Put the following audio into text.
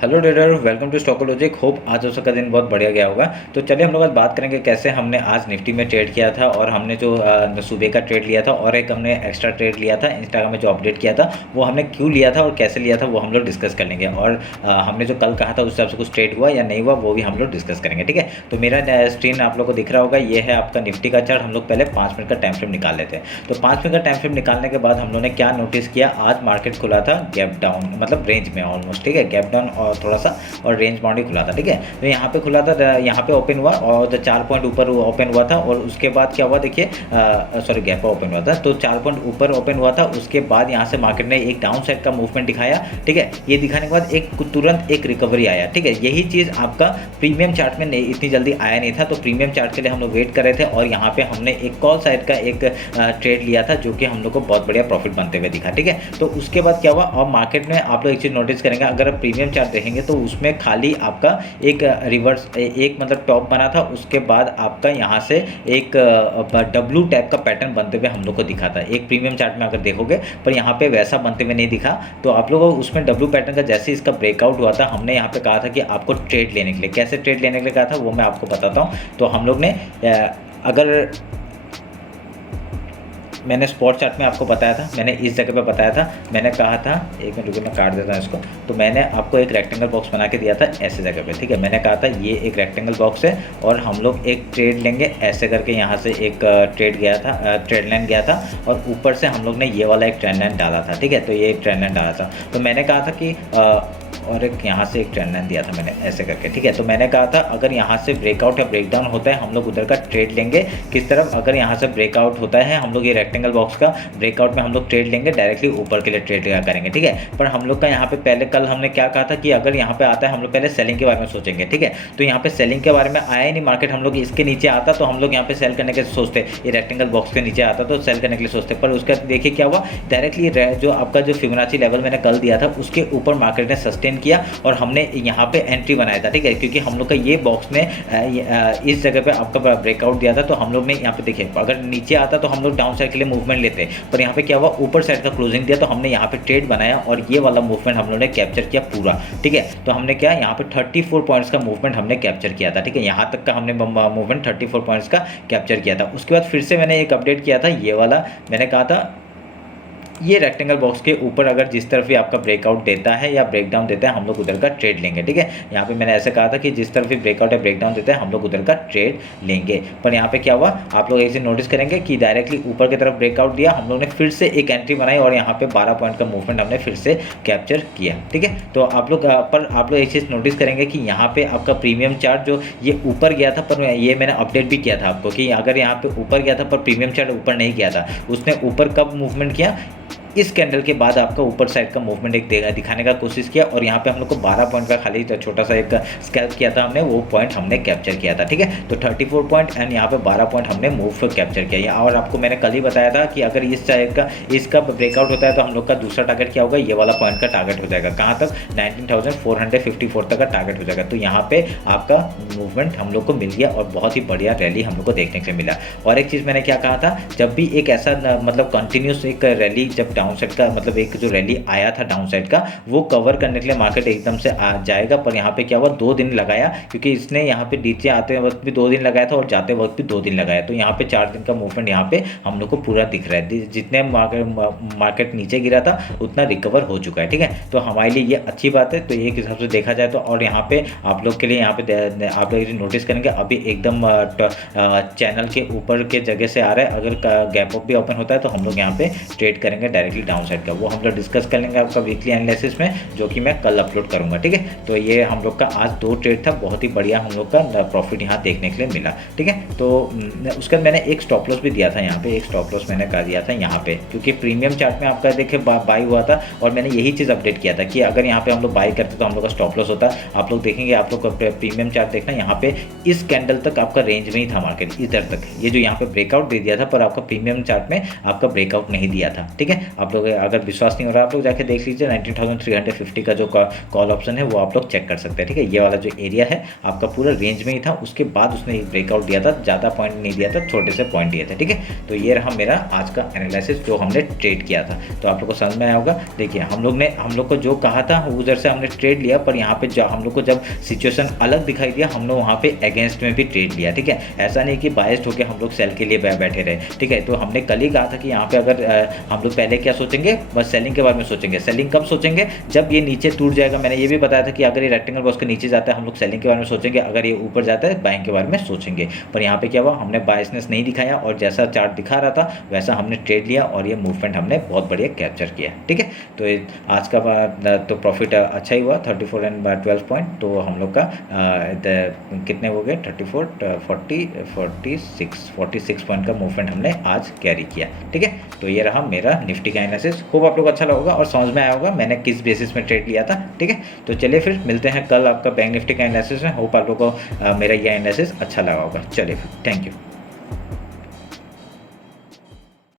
Hello trader, welcome to Stockologic. Hope आज उसका दिन बहुत बढ़िया गया होगा। तो चलिए हम लोग आज बात करेंगे कैसे हमने आज निफ्टी में ट्रेड किया था और हमने जो सुबह का ट्रेड लिया था और एक हमने एक्स्ट्रा ट्रेड लिया था इंस्टाग्राम में जो अपडेट किया था वो हमने क्यों लिया था और कैसे लिया था वो हम लोग डिस्कस कर लेंगे। और हमने जो कल कहा था उस हिसाब से कुछ ट्रेड हुआ या नहीं हुआ वो भी हम लोग डिस्कस करेंगे। ठीक है, तो मेरा स्क्रीन आप लोग को दिख रहा होगा, ये है आपका निफ्टी का चार्ट। हम लोग पहले 5 मिनट का टाइम फ्रेम निकाल लेते हैं। तो 5 मिनट का टाइम फ्रेम निकालने के बाद हम लोगों ने क्या नोटिस किया, आज मार्केट खुला था गैप डाउन, मतलब रेंज में ऑलमोस्ट। ठीक है, गैप डाउन और थोड़ा सा और रेंज बाउंड ही खुला था। ठीक है, तो यहाँ पे खुला था, यहाँ पे ओपन हुआ और 4 पॉइंट ऊपर ओपन हुआ था और उसके बाद क्या हुआ देखिए, सॉरी गैप ओपन हुआ था तो 4 पॉइंट ऊपर ओपन हुआ था। उसके बाद यहाँ से मार्केट ने एक डाउन साइड का मूवमेंट दिखाया। ठीक है, ये दिखाने के बाद एक तुरंत एक रिकवरी आया। ठीक है, यही चीज़ आपका प्रीमियम चार्ट में नहीं, इतनी जल्दी आया नहीं था। तो प्रीमियम चार्ट के लिए हम लोग वेट कर रहे थे और यहाँ पे हमने एक कॉल साइड का एक ट्रेड लिया था जो कि हम लोग को बहुत बढ़िया प्रॉफिट बनते हुए दिखा। ठीक है, तो उसके बाद क्या हुआ, और मार्केट में आप लोग एक चीज़ नोटिस करेंगे, अगर आप प्रीमियम चार्ट देखेंगे तो उसमें खाली आपका एक रिवर्स एक मतलब टॉप बना था, उसके बाद आपका यहाँ से एक डब्लू टाइप का पैटर्न बनते हुए हम लोग को दिखा था एक प्रीमियम चार्ट में अगर देखोगे, पर यहाँ पे वैसा बनते हुए नहीं दिखा। तो आप लोगों को उसमें डब्लू पैटर्न का जैसे इसका ब्रेकआउट हुआ था, हमने यहाँ पे कहा था कि आपको ट्रेड लेने के लिए, कैसे ट्रेड लेने के लिए कहा था वो मैं आपको बताता हूँ। तो हम लोग ने अगर मैंने स्पॉट चार्ट में आपको बताया था, मैंने इस जगह पे बताया था, मैंने कहा था, एक मिनट रुको मैं काट देता हूँ इसको। तो मैंने आपको एक रेक्टेंगल बॉक्स बना के दिया था ऐसे जगह पे। ठीक है, मैंने कहा था ये एक रेक्टेंगल बॉक्स है और हम लोग एक ट्रेड लेंगे ऐसे करके। यहाँ से एक ट्रेड गया था, ट्रेड लाइन गया था और ऊपर से हम लोग ने ये वाला एक ट्रेंड लाइन डाला था। ठीक है, तो ये एक ट्रेंड लाइन डाला था। तो मैंने कहा था कि और एक यहाँ से एक ट्रेंड लाइन दिया था मैंने ऐसे करके। ठीक है, तो मैंने कहा था अगर यहाँ से ब्रेकआउट या ब्रेकडाउन होता है हम लोग उधर का ट्रेड लेंगे। किस तरफ, अगर यहाँ से ब्रेकआउट होता है हम लोग ये रेक्टेंगल बॉक्स का ब्रेकआउट में हम लोग ट्रेड लेंगे, डायरेक्टली ऊपर के लिए ट्रेड करेंगे। ठीक है, पर हम लोग का यहाँ पे पहले कल हमने क्या कहा था कि अगर यहाँ पे आता है हम लोग पहले सेलिंग के बारे में सोचेंगे। ठीक है, तो यहाँ पे सेलिंग के बारे में आया ही नहीं मार्केट, हम लोग इसके नीचे आता तो हम लोग यहाँ पे सेल करने के सोचते, ये रेक्टेंगल बॉक्स के नीचे आता तो सेल करने के लिए सोचते। पर उसका देखिए क्या हुआ, डायरेक्टली जो आपका जो फिबोनाची लेवल मैंने कल दिया था उसके ऊपर मार्केट ने सस्टेन किया और हमने यहाँ पे एंट्री बनाया था। ठीक है, क्योंकि हम लोग का ये बॉक्स ने इस जगह पे आपका ब्रेकआउट दिया था। तो हम लोग ने यहाँ पे देखिए अगर नीचे आता तो हम लोग डाउन साइड के लिए मूवमेंट लेते, पर यहाँ पे क्या हुआ, ऊपर साइड का क्लोजिंग दिया तो हमने यहाँ पे ट्रेड बनाया और ये वाला मूवमेंट हम लोगों ने कैप्चर किया पूरा। ठीक है, तो हमने क्या यहाँ पे 34 पॉइंट्स का मूवमेंट हमने कैप्चर किया था। ठीक है, यहाँ तक का हमने मूवमेंट 34 पॉइंट्स का कैप्चर किया था। उसके बाद फिर से मैंने एक अपडेट किया था, ये वाला मैंने कहा था ये रेक्टेंगल बॉक्स के ऊपर अगर जिस तरफ भी आपका ब्रेकआउट देता है या ब्रेकडाउन देता है हम लोग उधर का ट्रेड लेंगे। ठीक है, यहाँ पे मैंने ऐसे कहा था कि जिस तरफ भी ब्रेकआउट या ब्रेकडाउन देता है हम लोग उधर का ट्रेड लेंगे। पर यहाँ पे क्या हुआ, आप लोग ऐसे नोटिस करेंगे कि डायरेक्टली ऊपर की तरफ ब्रेकआउट दिया, हम लोग ने फिर से एक एंट्री बनाई और यहाँ पे 12 पॉइंट का मूवमेंट हमने फिर से कैप्चर किया। ठीक है, तो आप लोग एक चीज़ नोटिस करेंगे कि यहाँ पे आपका प्रीमियम चार्ट जो ये ऊपर गया था, पर ये मैंने अपडेट भी किया था आपको कि अगर यहाँ पे ऊपर गया था पर प्रीमियम चार्ट ऊपर नहीं गया था, उसने ऊपर कब मूवमेंट किया, इस कैंडल के बाद आपका ऊपर साइड का मूवमेंट एक दिखाने का कोशिश किया और यहाँ पे हम लोग को 12 पॉइंट का खाली छोटा सा एक स्कैल्प किया था हमने, वो पॉइंट हमने कैप्चर किया था। ठीक है, तो 34 पॉइंट एंड यहाँ पे 12 पॉइंट हमने मूव कैप्चर किया। और आपको मैंने कल ही बताया था कि अगर इस साइड का इसका ब्रेकआउट होता है तो हम लोग का दूसरा टारगेट क्या होगा, ये वाला पॉइंट का टारगेट हो जाएगा। कहाँ तक, 19,454 तक का टारगेट हो जाएगा। तो यहाँ पे आपका मूवमेंट हम लोग को मिल गया और बहुत ही बढ़िया रैली हम लोग को देखने के लिए मिला। और एक चीज़ मैंने क्या कहा था, जब भी एक ऐसा मतलब कंटिन्यूस एक रैली, जब डाउन साइड का मतलब एक जो रैली आया था डाउन साइड का, वो कवर करने के लिए मार्केट एकदम से आ जाएगा। पर यहाँ पे क्या हुआ, 2 दिन लगाया, क्योंकि इसने यहाँ पे नीचे आते वक्त भी 2 दिन लगाया था और जाते वक्त भी 2 दिन लगाया। तो यहाँ पे 4 दिन का मूवमेंट यहाँ पे हम लोग को पूरा दिख रहा है। जितने मार्केट नीचे गिरा था उतना रिकवर हो चुका है। ठीक है, तो हमारे लिए ये अच्छी बात है। तो एक हिसाब से देखा जाए तो, और यहाँ पे आप लोग के लिए यहाँ पे आप लोग नोटिस करेंगे अभी एकदम चैनल के ऊपर के जगह से आ रहा है। अगर गैप अप भी ओपन होता है तो हम लोग यहाँ पे ट्रेड करेंगे डायरेक्टली डाउन साइड का, वो हम लोग डिस्कस कर लेंगे आपका वीकली एनालिसिस में, जो कि मैं कल अपलोड करूंगा। ठीक है, तो ये हम लोग का आज 2 ट्रेड था, बहुत ही बढ़िया हम लोग का प्रॉफिट यहाँ देखने के लिए मिला। ठीक है, तो उसके बाद मैंने एक स्टॉप लॉस भी दिया था, यहाँ पे एक स्टॉप लॉस मैंने कर दिया था यहाँ पे, क्योंकि प्रीमियम चार्ट में आपका देखिए बाई हुआ था और मैंने यही चीज़ अपडेट किया था कि अगर यहाँ पे हम लोग बाई करते तो हम लोग का स्टॉप लॉस होता। आप लोग देखेंगे, आप लोग प्रीमियम चार्ट देखना, यहाँ पे इस कैंडल तक आपका रेंज में ही था मार्केट, इधर तक ये जो यहाँ पे ब्रेकआउट दे दिया था, पर आपका प्रीमियम चार्ट में आपका ब्रेकआउट नहीं दिया था। ठीक है, आप लोग अगर विश्वास नहीं हो रहा आप लोग जाके देख लीजिए 19,350 का जो कॉल ऑप्शन है वो आप लोग चेक कर सकते हैं, ठीक है। ये वाला जो एरिया है आपका पूरा रेंज में ही था, उसके बाद उसने एक ब्रेकआउट दिया था, ज़्यादा पॉइंट नहीं दिया था, छोटे से पॉइंट दिए थे, ठीक है। तो ये रहा मेरा आज का एनालिसिस जो हमने ट्रेड किया था। तो आप लोग को समझ में आया होगा। देखिए हम लोग को जो कहा था उधर से हमने ट्रेड लिया, पर यहाँ पे हम लोग को जब सिचुएशन अलग दिखाई दिया हम लोग वहाँ पे अगेंस्ट में भी ट्रेड लिया, ठीक है। ऐसा नहीं कि बायस्ड होकर हम लोग सेल के लिए बैठे रहे, ठीक है। तो हमने कल ही कहा था कि यहाँ पे अगर हम लोग पहले क्या सोचेंगे, बस सेलिंग के बारे में सोचेंगे। सेलिंग कब सोचेंगे, जब ये नीचे टूट जाएगा। मैंने ये भी बताया था कि अगर ये रेक्टेंगल बॉक्स के नीचे जाता है हम लोग सेलिंग के बारे में सोचेंगे, अगर ये ऊपर जाता है बाइंग के बारे में सोचेंगे। पर यहाँ पे क्या हुआ, हमने बायसनेस नहीं दिखाया और जैसा चार्ट दिखा रहा था वैसा हमने ट्रेड लिया और ये मूवमेंट हमने बहुत बढ़िया कैप्चर किया, ठीक है। तो आज का तो प्रॉफिट अच्छा ही हुआ 34 एंड 12 पॉइंट। तो हम लोग का कितने हो गए 34 46 पॉइंट का मूवमेंट हमने आज कैरी किया, ठीक है। तो ये रहा मेरा निफ्टी का एनालिसिस। होप आप लोग अच्छा लगा होगा और समझ में आया होगा मैंने किस बेसिस में ट्रेड लिया था, ठीक है। तो चलिए फिर मिलते हैं कल आपका बैंक निफ्टी का एनालिसिस में। होप आप लोग को मेरा ये एनालिसिस अच्छा लगा होगा। चलिए फिर, थैंक यू।